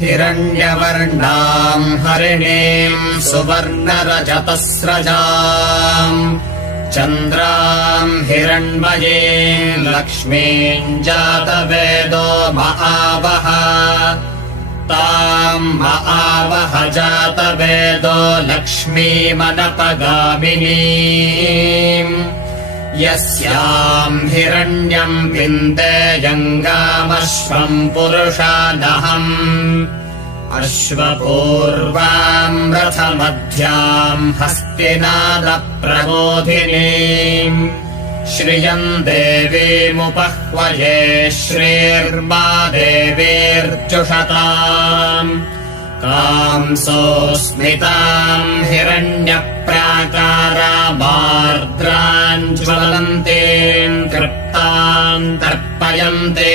हिरण्यवर्णाम् हरिणीम् सुवर्णरजतस्रजाम् चन्द्राम् हिरण्मयीम् लक्ष्मीम् जातवेदो महावः ताम् महावः जातवेदो लक्ष्मीमनपगामिनीम् यस्याम् हिरण्यम् विन्देयङ्गामश्वम् पुरुषादहम् अश्वपूर्वाम् रथमध्याम् हस्तिनादप्रबोधिनीम् श्रियम् देवीमुपह्वये श्रीर्मा देवीर्जुषताम् ताम् सोऽस्मिताम् हिरण्यप्राकारामार्द्राम् ज्वलन्तीम् तृप्ताम् तर्पयन्ते।